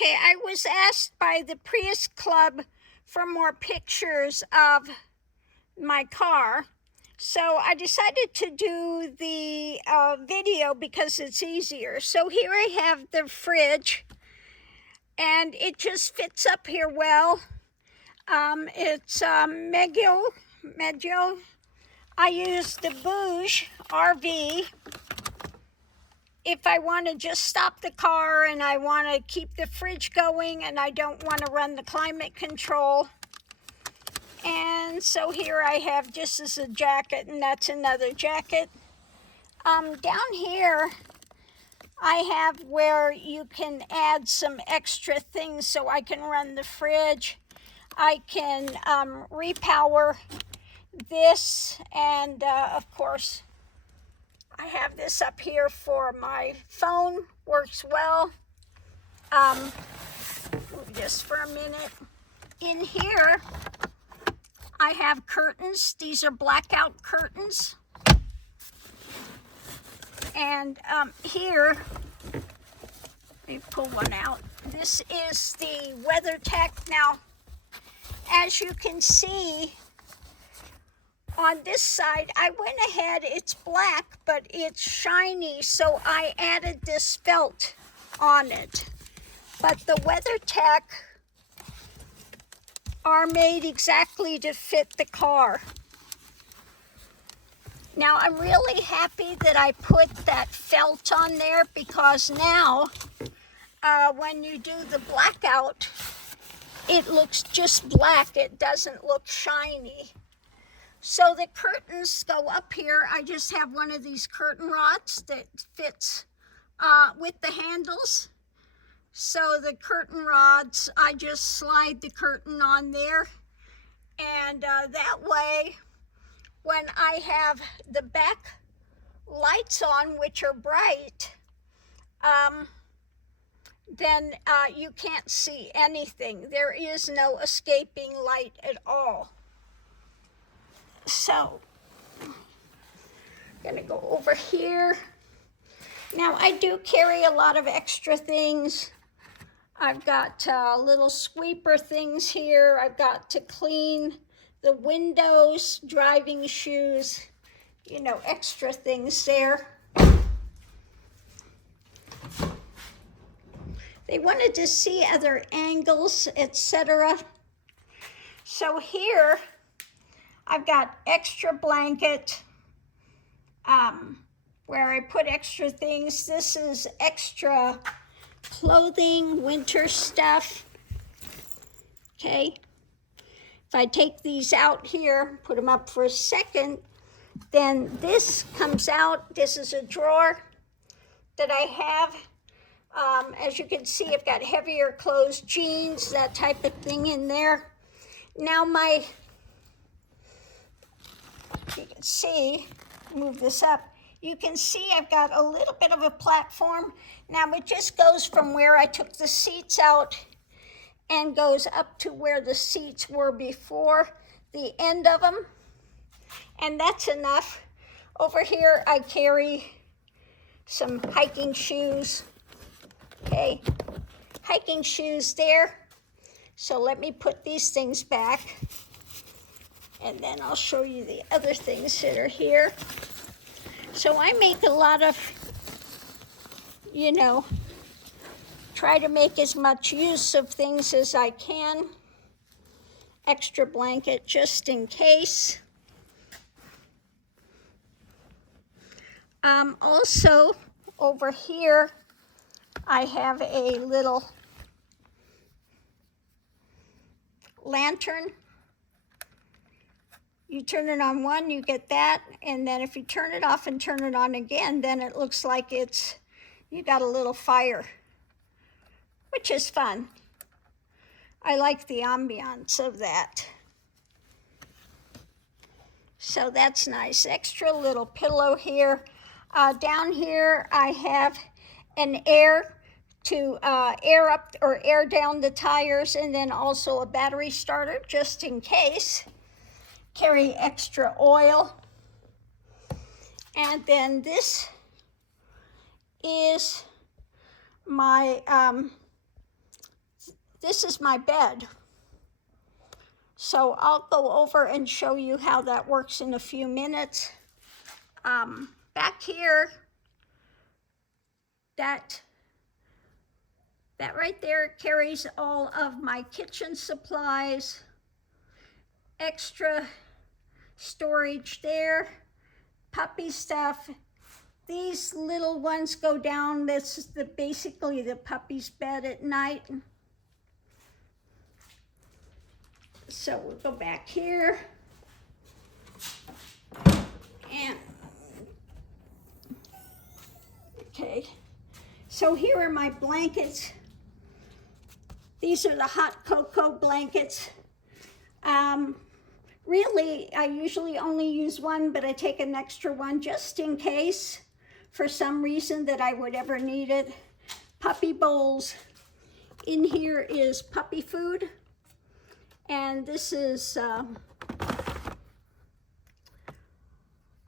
Okay, I was asked by the Prius Club for more pictures of my car. So I decided to do the video because it's easier. So here I have the fridge, and it just fits up here well. It's Meggio. I use the Bouge RV if I want to just stop the car and I want to keep the fridge going and I don't want to run the climate control. And so here I have just as a jacket, and that's another jacket. Down here I have where you can add some extra things so I can run the fridge. I can repower this, and of course I have this up here for my phone, works well. Just for a minute. In here, I have curtains. These are blackout curtains. And here, let me pull one out. This is the WeatherTech. Now, as you can see, on this side, I went ahead, it's black, but it's shiny, so I added this felt on it. But the WeatherTech are made exactly to fit the car. Now, I'm really happy that I put that felt on there because now, when you do the blackout, it looks just black. It doesn't look shiny. So the curtains go up here. I just have one of these curtain rods that fits with the handles. So the curtain rods, I just slide the curtain on there. And that way, when I have the back lights on, which are bright, then you can't see anything. There is no escaping light at all. So, I'm gonna go over here. Now, I do carry a lot of extra things. I've got little sweeper things here. I've got to clean the windows, driving shoes, you know, extra things there. They wanted to see other angles, etc. So here, I've got extra blanket where I put extra things. This is extra clothing, winter stuff. Okay. If I take these out here, put them up for a second, then this comes out. This is a drawer that I have. As you can see, I've got heavier clothes, jeans, that type of thing in there. Now you can see, move this up, you can see I've got a little bit of a platform. Now it just goes from where I took the seats out and goes up to where the seats were before, the end of them, and that's enough. Over here I carry some hiking shoes, okay, hiking shoes there. So let me put these things back, and then I'll show you the other things that are here. So I make a lot of, you know, try to make as much use of things as I can. Extra blanket just in case. Also, over here, I have a little lantern. You turn it on one, you get that, and then if you turn it off and turn it on again, then it looks like you got a little fire, which is fun. I like the ambiance of that. So that's nice. Extra little pillow here. Down here I have an air to air up or air down the tires, and then also a battery starter just in case. Carry extra oil. And then this is my this is my bed. So I'll go over and show you how that works in a few minutes. Back here, that right there carries all of my kitchen supplies, extra storage there, puppy stuff. These little ones go down. This is basically the puppy's bed at night. So we'll go back here. And, okay. So here are my blankets. These are the hot cocoa blankets. Really, I usually only use one, but I take an extra one just in case for some reason that I would ever need it. Puppy bowls. In here is puppy food. And this is,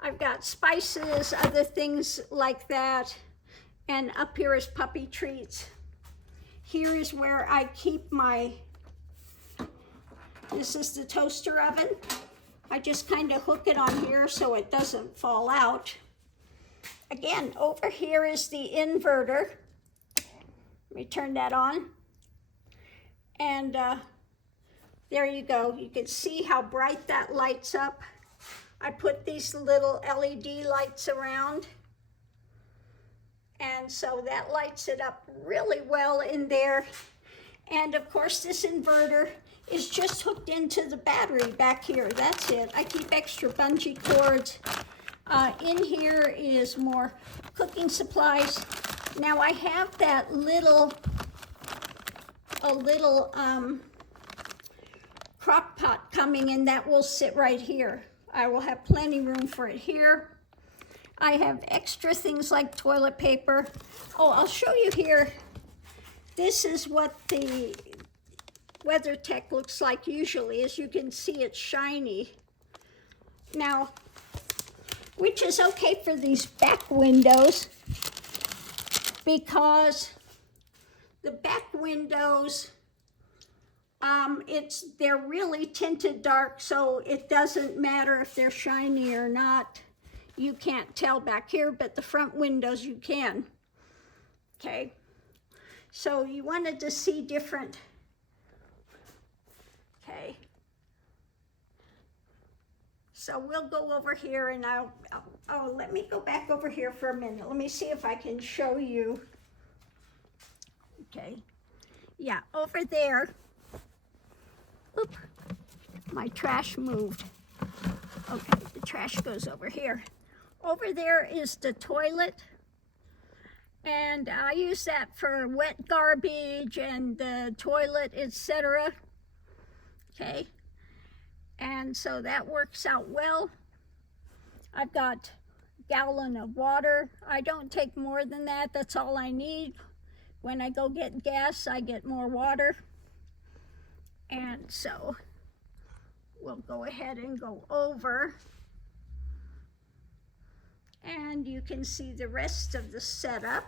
I've got spices, other things like that. And up here is puppy treats. Here is where I keep my, this is the toaster oven. I just kind of hook it on here so it doesn't fall out. Again, over here is the inverter. Let me turn that on. And there you go. You can see how bright that lights up. I put these little LED lights around. And so that lights it up really well in there. And of course, this inverter is just hooked into the battery back here. That's it. I keep extra bungee cords. In here is more cooking supplies. Now I have that a little crock pot coming, and that will sit right here. I will have plenty room for it here. I have extra things like toilet paper. Oh, I'll show you here. This is what the WeatherTech looks like usually. As you can see, it's shiny. Now, which is okay for these back windows, because the back windows, they're really tinted dark, so it doesn't matter if they're shiny or not. You can't tell back here, but the front windows you can. Okay, so you wanted to see different. Okay, so we'll go over here, and oh, let me go back over here for a minute. Let me see if I can show you. Okay, yeah, over there. Oop, my trash moved. Okay, the trash goes over here. Over there is the toilet, and I use that for wet garbage and the toilet, etc. Okay, and so that works out well. I've got a gallon of water. I don't take more than that. That's all I need. When I go get gas, I get more water. And so we'll go ahead and go over. And you can see the rest of the setup.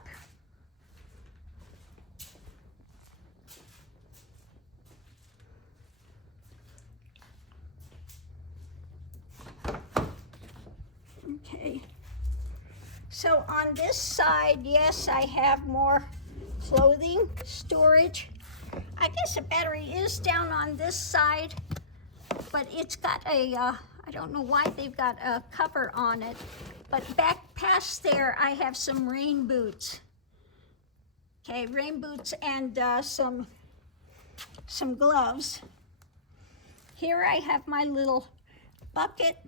Okay. So on this side, yes, I have more clothing storage. I guess the battery is down on this side, but it's got a, I don't know why they've got a cover on it. But back past there, I have some rain boots. Okay, rain boots and some gloves. Here I have my little bucket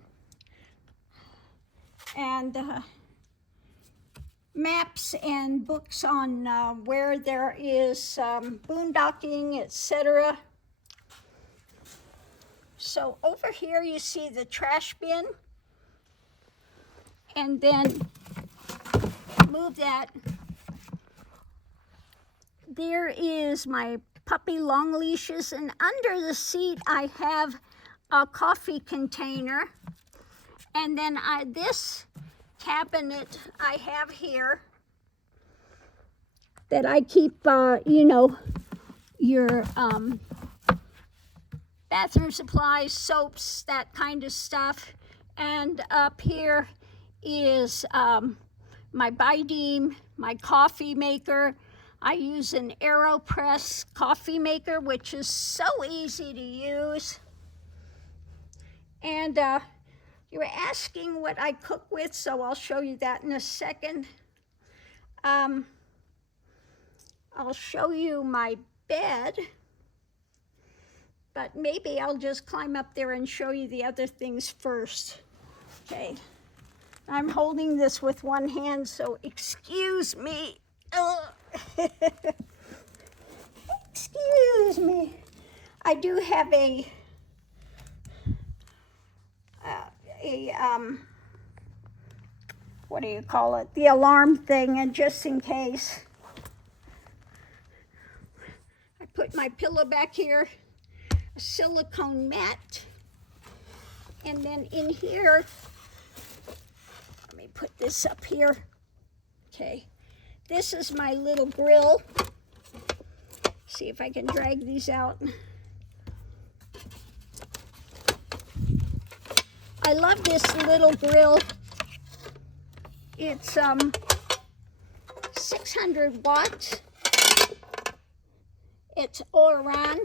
and maps and books on where there is boondocking, etc. So over here you see the trash bin. And then move that. There is my puppy long leashes, and under the seat I have a coffee container. And then this cabinet I have here that I keep, your bathroom supplies, soaps, that kind of stuff. And up here is my Bideem, my coffee maker. I use an AeroPress coffee maker, which is so easy to use. And you were asking what I cook with, so I'll show you that in a second. I'll show you my bed, but maybe I'll just climb up there and show you the other things first. Okay, I'm holding this with one hand, so excuse me. Excuse me. I do have a what do you call it? The alarm thing, and just in case. I put my pillow back here, a silicone mat, and then in here, let me put this up here. Okay, this is my little grill. See if I can drag these out. I love this little grill. It's 600 watts. It's Oran,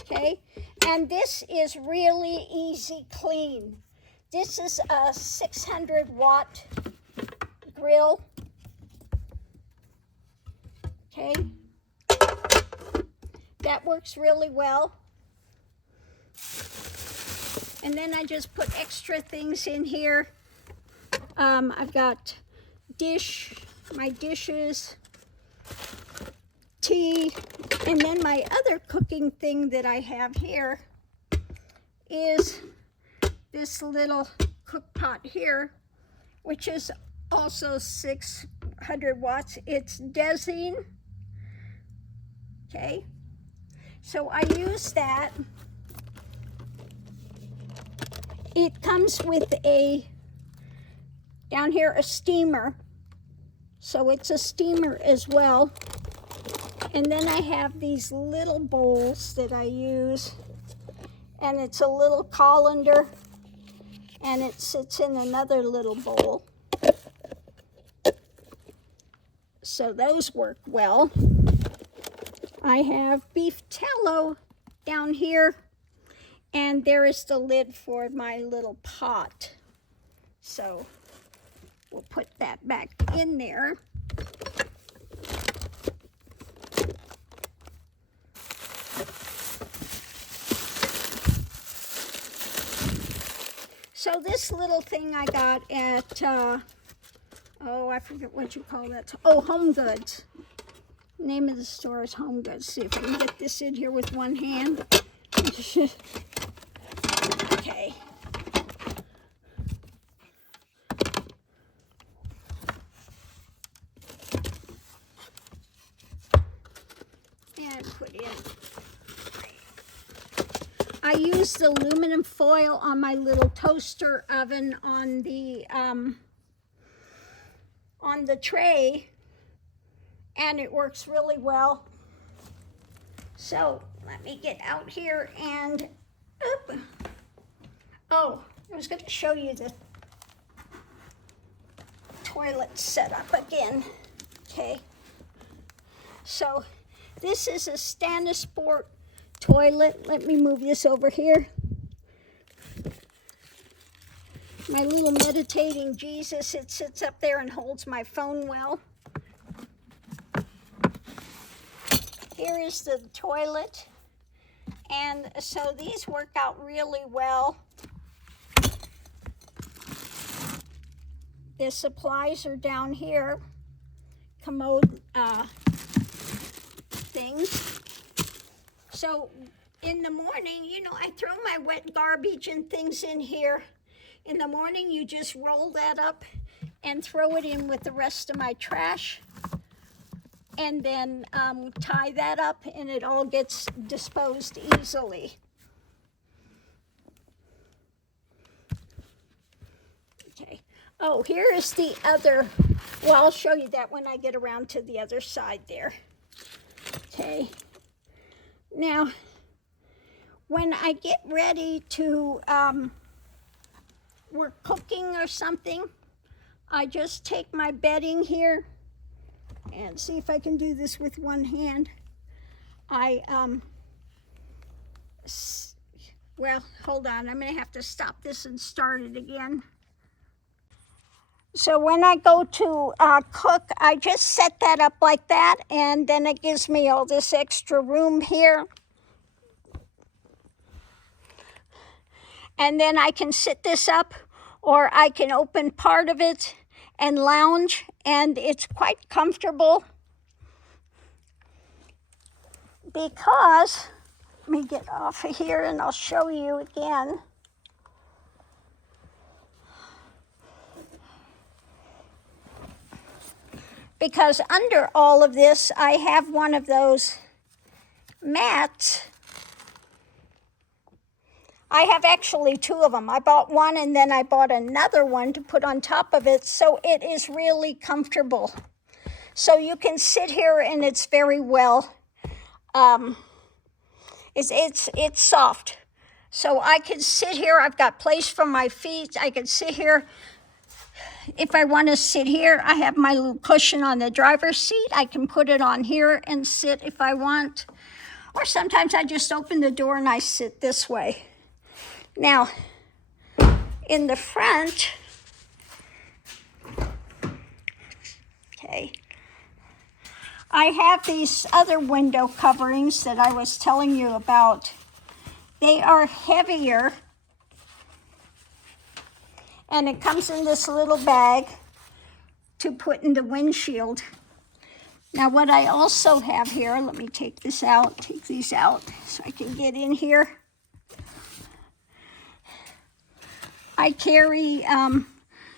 okay? And this is really easy clean. This is a 600 watt grill, okay? That works really well. And then I just put extra things in here. I've got my dishes, tea, and then my other cooking thing that I have here is this little cook pot here, which is also 600 watts. It's Dezine, okay? So I use that. It comes with down here, a steamer. So it's a steamer as well. And then I have these little bowls that I use. And it's a little colander. And it sits in another little bowl. So those work well. I have beef tallow down here. And there is the lid for my little pot. So we'll put that back in there. So this little thing I got at, I forget what you call that. Oh, Home Goods. Name of the store is Home Goods. See if I can get this in here with one hand. Okay. And put in. I used aluminum foil on my little toaster oven on the tray, and it works really well. So let me get out here and, oh, I was going to show you the toilet setup again. Okay, so this is a Stanisport toilet. Let me move this over here. My little meditating Jesus, it sits up there and holds my phone well. Here is the toilet. And so these work out really well. The supplies are down here. Commode things. So in the morning, you know, I throw my wet garbage and things in here. In the morning, you just roll that up and throw it in with the rest of my trash. And then tie that up, and it all gets disposed easily. Okay. Oh, here is the other. Well, I'll show you that when I get around to the other side there. Okay. Now, when I get ready to, we're cooking or something, I just take my bedding here and see if I can do this with one hand. Well, hold on, I'm gonna have to stop this and start it again. So when I go to cook, I just set that up like that, and then it gives me all this extra room here. And then I can sit this up, or I can open part of it and lounge, and it's quite comfortable because, let me get off of here and I'll show you again. Because under all of this, I have one of those mats. I have actually two of them. I bought one and then I bought another one to put on top of it, so it is really comfortable. So you can sit here and it's very well, it's soft. So I can sit here, I've got place for my feet, I can sit here. If I want to sit here, I have my little cushion on the driver's seat. I can put it on here and sit if I want. Or sometimes I just open the door and I sit this way. Now, in the front, okay, I have these other window coverings that I was telling you about. They are heavier, and it comes in this little bag to put in the windshield. Now what I also have here, let me take these out so I can get in here. I carry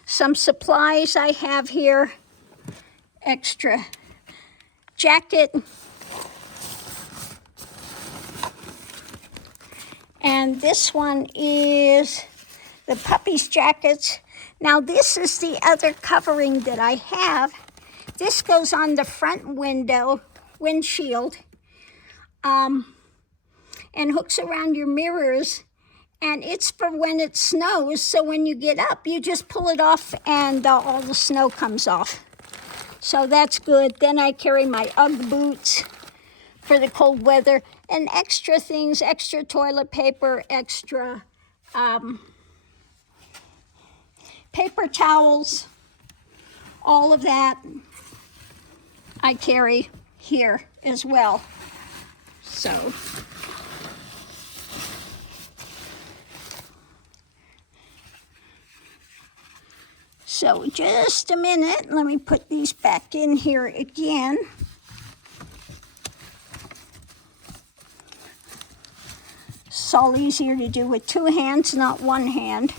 some supplies I have here, extra jacket, and this one is the puppy's jackets. Now this is the other covering that I have. This goes on the front windshield, and hooks around your mirrors, and it's for when it snows, so when you get up, you just pull it off and all the snow comes off. So that's good. Then I carry my Ugg boots for the cold weather, and extra things, extra toilet paper, extra paper towels, all of that I carry here as well. So just a minute, let me put these back in here again. It's all easier to do with two hands, not one hand.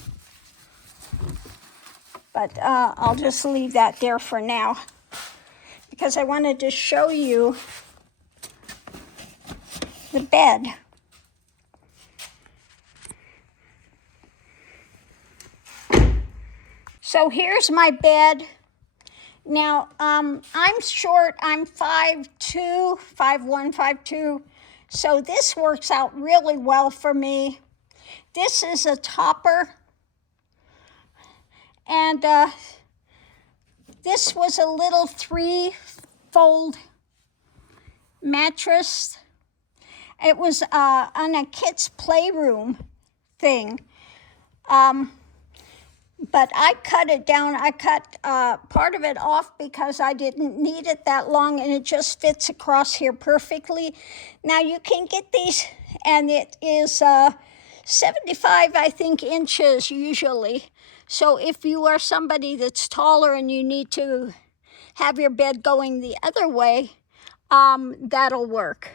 But I'll just leave that there for now because I wanted to show you the bed. So here's my bed. Now, I'm short, I'm 5'2", 5'1", 5'2", so this works out really well for me. This is a topper, and this was a little 3-fold mattress. It was on a kid's playroom thing. But I cut it down. I cut part of it off because I didn't need it that long, and it just fits across here perfectly. Now you can get these, and it is 75, I think, inches usually. So if you are somebody that's taller and you need to have your bed going the other way, that'll work.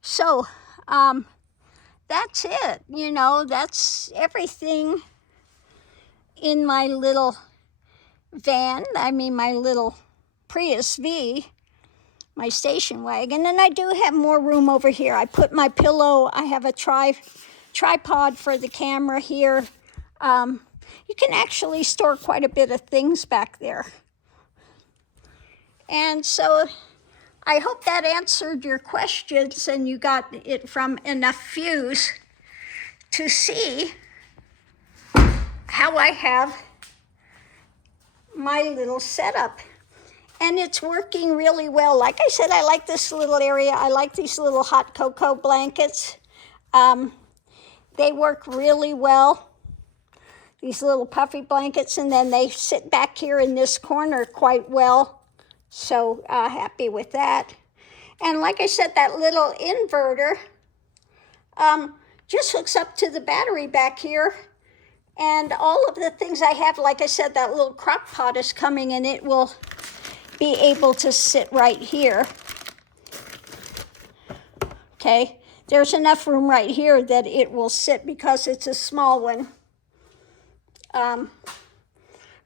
So that's it. You know, that's everything in my little van, my little Prius V, my station wagon. And I do have more room over here. I put my pillow, I have a tripod for the camera here. You can actually store quite a bit of things back there. And so I hope that answered your questions and you got it from enough views to see how I have my little setup. And it's working really well. Like I said, I like this little area. I like these little hot cocoa blankets. They work really well, these little puffy blankets, and then they sit back here in this corner quite well. So happy with that. And like I said, that little inverter just hooks up to the battery back here. And all of the things I have, like I said, that little crock pot is coming and it will be able to sit right here. Okay, there's enough room right here that it will sit because it's a small one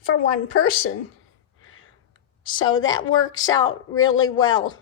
for one person. So that works out really well.